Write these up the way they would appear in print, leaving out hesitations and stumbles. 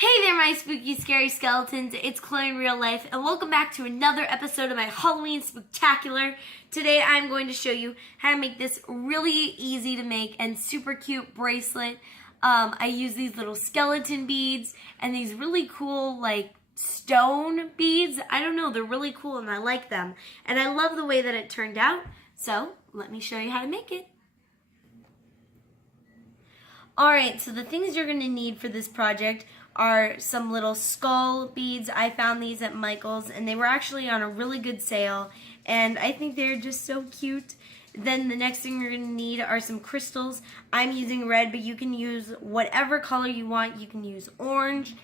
Hey there, my spooky, scary skeletons. It's Chloe in real life, and welcome back to another episode of my Halloween Spoktacular. Today, I'm going to show you how to make this really easy to make and super cute bracelet. I use these little skeleton beads and these really cool, like, stone beads. I don't know, they're really cool and I like them. And I love the way that it turned out. So, let me show you how to make it. Alright, so the things you're going to need for this project are some little skull beads. I found these at Michael's and they were actually on a really good sale and I think they're just so cute. Then the next thing you're going to need are some crystals. I'm using red, but you can use whatever color you want. You can use orange,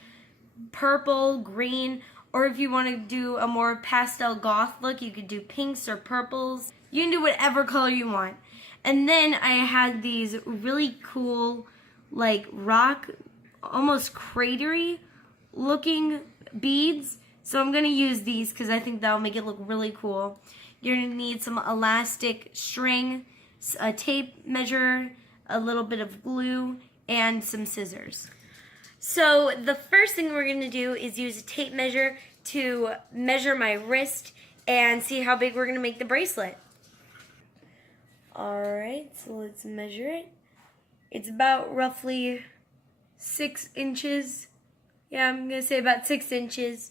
purple, green, or if you want to do a more pastel goth look, you could do pinks or purples. You can do whatever color you want. And then I had these really cool, like, rock, almost cratery looking beads. So I'm going to use these because I think that'll make it look really cool. You're going to need some elastic string, a tape measure, a little bit of glue, and some scissors. So the first thing we're going to do is use a tape measure to measure my wrist and see how big we're going to make the bracelet. Alright, so let's measure it. It's about roughly 6 inches. Yeah, I'm going to say about 6 inches.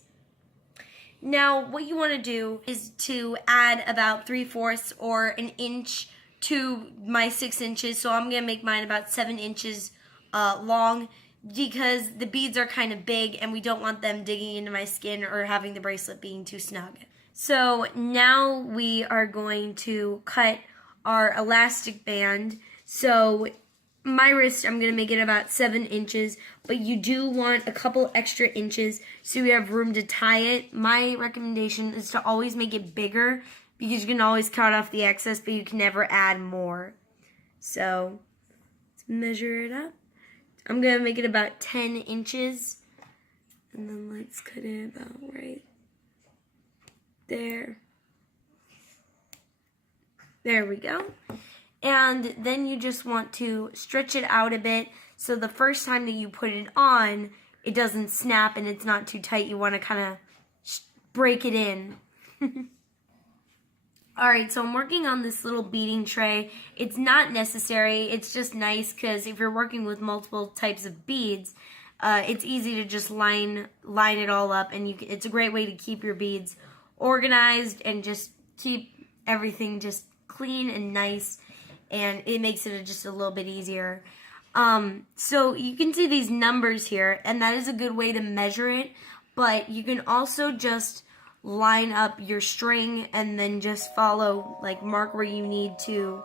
Now, what you want to do is to add about 3/4 or an inch to my 6 inches. So I'm going to make mine about 7 inches long because the beads are kind of big and we don't want them digging into my skin or having the bracelet being too snug. So now we are going to cut our elastic band. So my wrist, I'm going to make it about 7 inches, but you do want a couple extra inches so you have room to tie it. My recommendation is to always make it bigger because you can always cut off the excess, but you can never add more. So let's measure it up. I'm going to make it about 10 inches, and then let's cut it about right there. There we go. And then you just want to stretch it out a bit so the first time that you put it on, it doesn't snap and it's not too tight. You want to kind of break it in. Alright, so I'm working on this little beading tray. It's not necessary. It's just nice because if you're working with multiple types of beads, it's easy to just line it all up. And it's a great way to keep your beads organized and just keep everything just clean and nice. And it makes it just a little bit easier. So you can see these numbers here, and that is a good way to measure it, but you can also just line up your string and then just follow, like, mark where you need to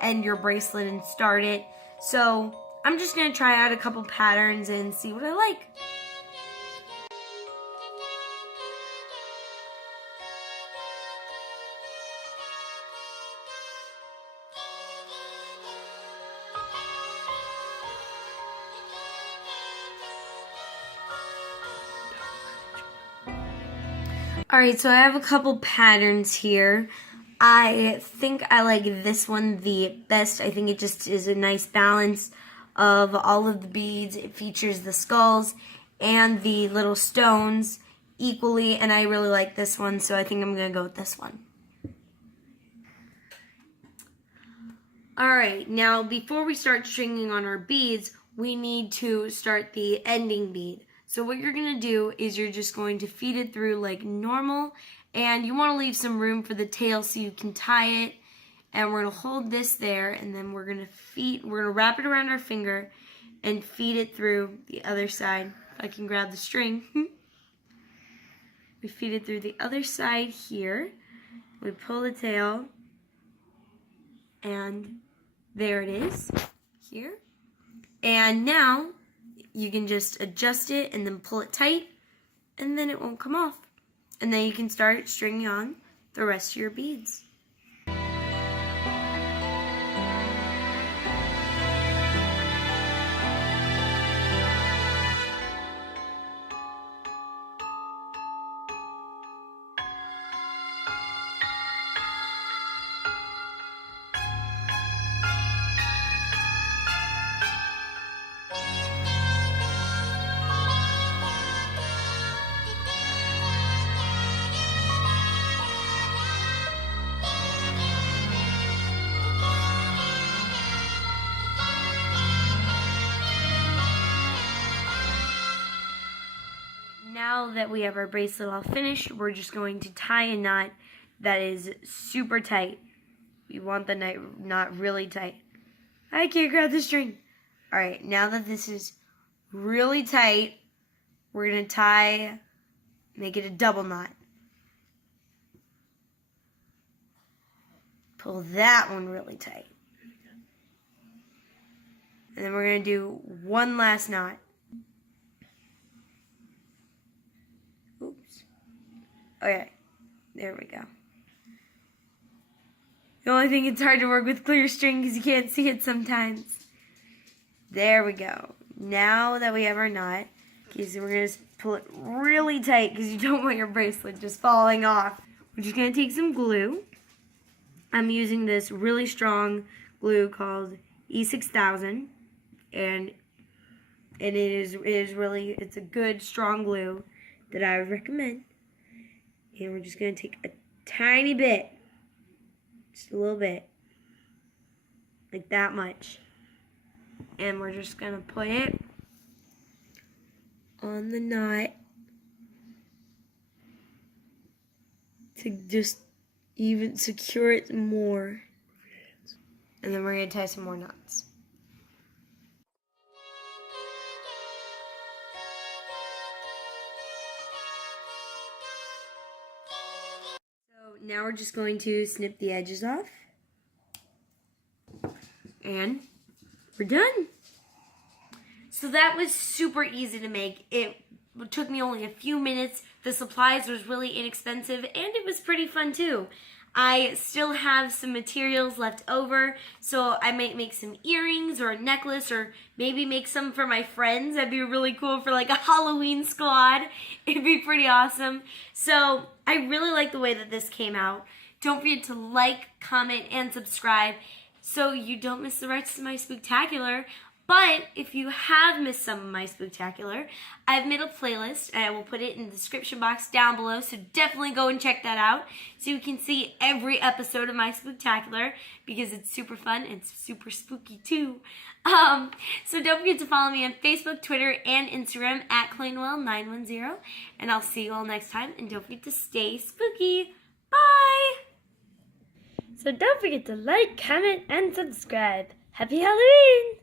end your bracelet and start it. So I'm just going to try out a couple patterns and see what I like. Alright, so I have a couple patterns here. I think I like this one the best. I think it just is a nice balance of all of the beads. It features the skulls and the little stones equally, and I really like this one, so I think I'm going to go with this one. Alright, now before we start stringing on our beads, we need to start the ending bead. So what you're going to do is you're just going to feed it through like normal, and you want to leave some room for the tail so you can tie it. And we're going to hold this there, and then we're going to wrap it around our finger and feed it through the other side. If I can grab the string. We feed it through the other side here. We pull the tail, and there it is here. And now you can just adjust it and then pull it tight, and then it won't come off. And then you can start stringing on the rest of your beads. now that we have our bracelet all finished, we're just going to tie a knot that is super tight. We want the knot really tight. I can't grab the string. Alright, now that this is really tight, we're going to make it a double knot. Pull that one really tight. And then we're going to do one last knot. Oops. Okay, there we go. The only thing it's hard to work with clear string because you can't see it sometimes. There we go. Now that we have our knot, okay, so we're going to pull it really tight because you don't want your bracelet just falling off. We're just going to take some glue. I'm using this really strong glue called E6000, and it's a good strong glue that I would recommend. And we're just going to take a tiny bit, just a little bit, like that much, and we're just going to put it on the knot to just even secure it more. And then we're going to tie some more knots. So now we're just going to snip the edges off. And we're done. So that was super easy to make. It took me only a few minutes. The supplies was really inexpensive, and it was pretty fun too. I still have some materials left over, so I might make some earrings or a necklace, or maybe make some for my friends. That'd be really cool for like a Halloween squad. It'd be pretty awesome. So I really like the way that this came out. Don't forget to like, comment, and subscribe so you don't miss the rest of my Spooktacular. But if you have missed some of my Spooktacular, I've made a playlist, and I will put it in the description box down below, so definitely go and check that out so you can see every episode of my Spooktacular, because it's super fun and super spooky too. So don't forget to follow me on Facebook, Twitter, and Instagram at ClayNoel910, and I'll see you all next time, and don't forget to stay spooky. Bye! So don't forget to like, comment, and subscribe. Happy Halloween!